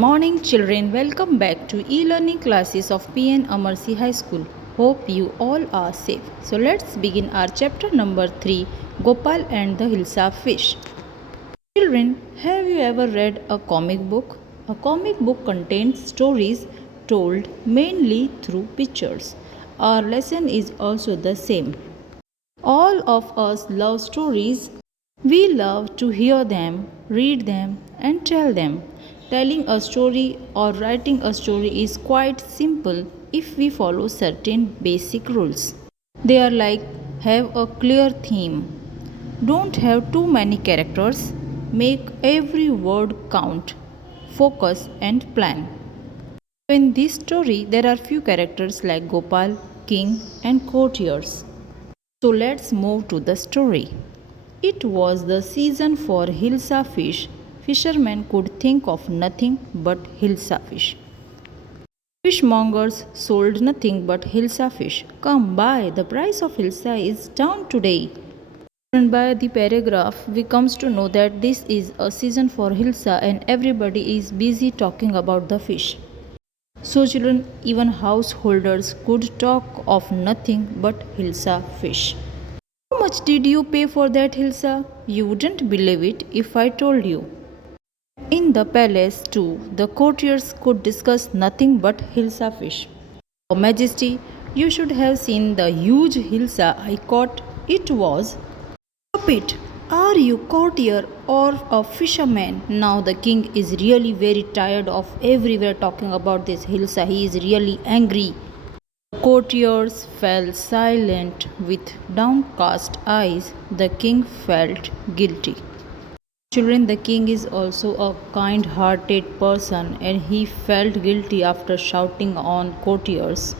Morning children, welcome back to e-learning classes of PN Amarsi High School. Hope you all are safe. So let's begin our chapter number 3, Gopal and the Hilsa Fish. Children, have you ever read a comic book? A comic book contains stories told mainly through pictures. Our lesson is also the same. All of us love stories. We love to hear them, read them, and tell them. Telling a story or writing a story is quite simple if we follow certain basic rules. They are like have a clear theme, don't have too many characters, make every word count, focus, and plan. In this story, there are few characters like Gopal, king, and courtiers. So let's move to the story. It was the season for Hilsa fish. Fishermen could think of nothing but Hilsa fish. Fishmongers sold nothing but Hilsa fish. Come buy, the price of Hilsa is down today. And by the paragraph, we comes to know that this is a season for Hilsa and everybody is busy talking about the fish. So children, even householders could talk of nothing but Hilsa fish. How much did you pay for that, Hilsa? You wouldn't believe it if I told you. In the palace, too, the courtiers could discuss nothing but Hilsa fish. Your Majesty, you should have seen the huge Hilsa I caught. It was. Stop it! Are you courtier or a fisherman? Now the king is really very tired of everywhere talking about this Hilsa. He is really angry. Courtiers fell silent with downcast eyes. The king felt guilty. Children, the king is also a kind hearted person and he felt guilty after shouting on courtiers.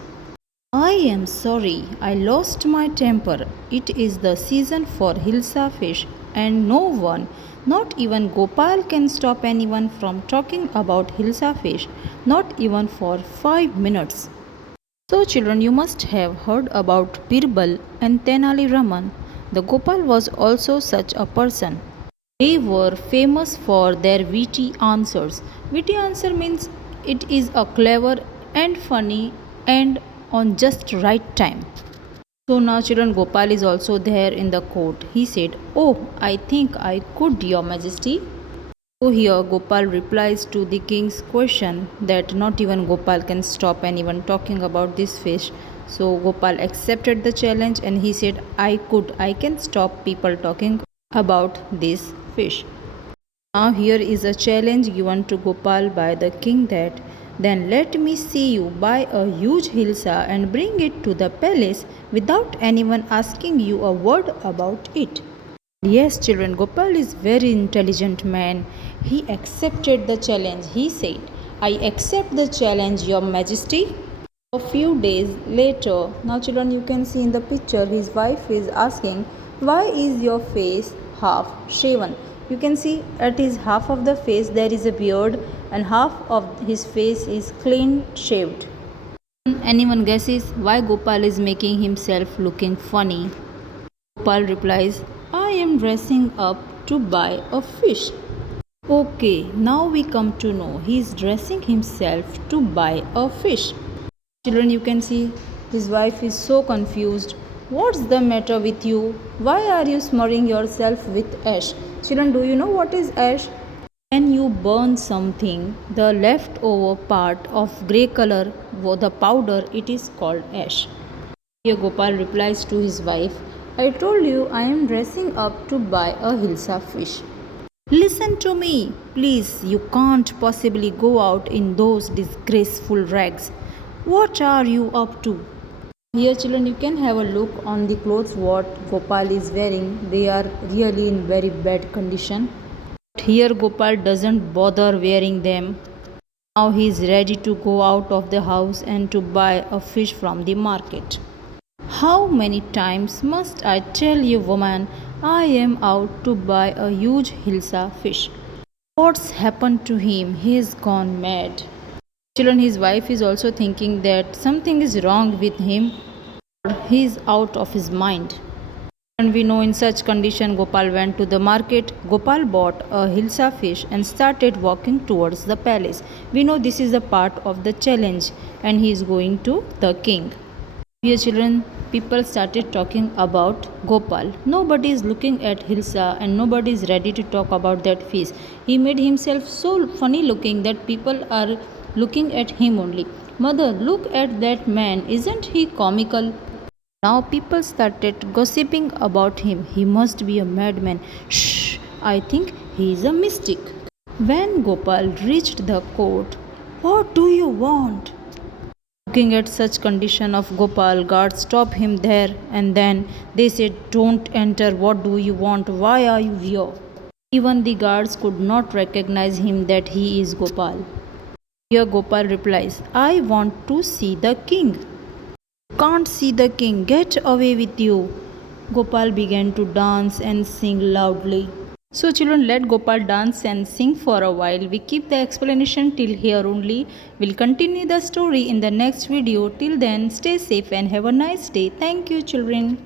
I am sorry, I lost my temper. It is the season for Hilsa fish, and no one, not even Gopal, can stop anyone from talking about Hilsa fish, not even for 5 minutes. So, children, you must have heard about Birbal and Tenali Raman. The Gopal was also such a person. They were famous for their witty answers. Witty answer means it is a clever and funny and on just right time. So now children, Gopal is also there in the court. He said, "Oh, I think I could, your majesty." So here Gopal replies to the king's question that not even Gopal can stop anyone talking about this fish. So Gopal accepted the challenge and he said, I can stop people talking about this fish. Now here is a challenge given to Gopal by the king that then let me see you buy a huge hilsa and bring it to the palace without anyone asking you a word about it. Yes, children, Gopal is very intelligent man. He accepted the challenge. He said, I accept the challenge, your majesty. A few days later, now children, you can see in the picture his wife is asking, why is your face half shaven? You can see at his half of the face there is a beard and half of his face is clean shaved. Anyone guesses why Gopal is making himself looking funny? Gopal replies, I am dressing up to buy a fish. Okay, now we come to know he is dressing himself to buy a fish. Children, you can see his wife is so confused. What's the matter with you? Why are you smearing yourself with ash? Children, do you know what is ash? When you burn something, the leftover part of grey color, the powder, it is called ash. Here Gopal replies to his wife, I told you I am dressing up to buy a hilsa fish. Listen to me, please. You can't possibly go out in those disgraceful rags. What are you up to? Here children, you can have a look on the clothes what Gopal is wearing. They are really in very bad condition. Here Gopal doesn't bother wearing them. Now he is ready to go out of the house and to buy a fish from the market. How many times must I tell you, woman, I am out to buy a huge hilsa fish. What's happened to him? He is gone mad. Children, his wife is also thinking that something is wrong with him or he is out of his mind. And we know in such condition Gopal went to the market. Gopal bought a hilsa fish and started walking towards the palace. We know this is a part of the challenge and he is going to the king. Dear children, people started talking about Gopal. Nobody is looking at Hilsa and nobody is ready to talk about that fish. He made himself so funny looking that people are looking at him only. Mother, look at that man. Isn't he comical? Now people started gossiping about him. He must be a madman. Shh, I think he is a mystic. When Gopal reached the court, what do you want? Looking at such condition of Gopal, guards stopped him there and then they said, "Don't enter, what do you want? Why are you here?" Even the guards could not recognize him that he is Gopal. Here Gopal replies, "I want to see the king." "Can't see the king, get away with you." Gopal began to dance and sing loudly. So children, let Gopal dance and sing for a while. We keep the explanation till here only. We'll continue the story in the next video. Till then, stay safe and have a nice day. Thank you children.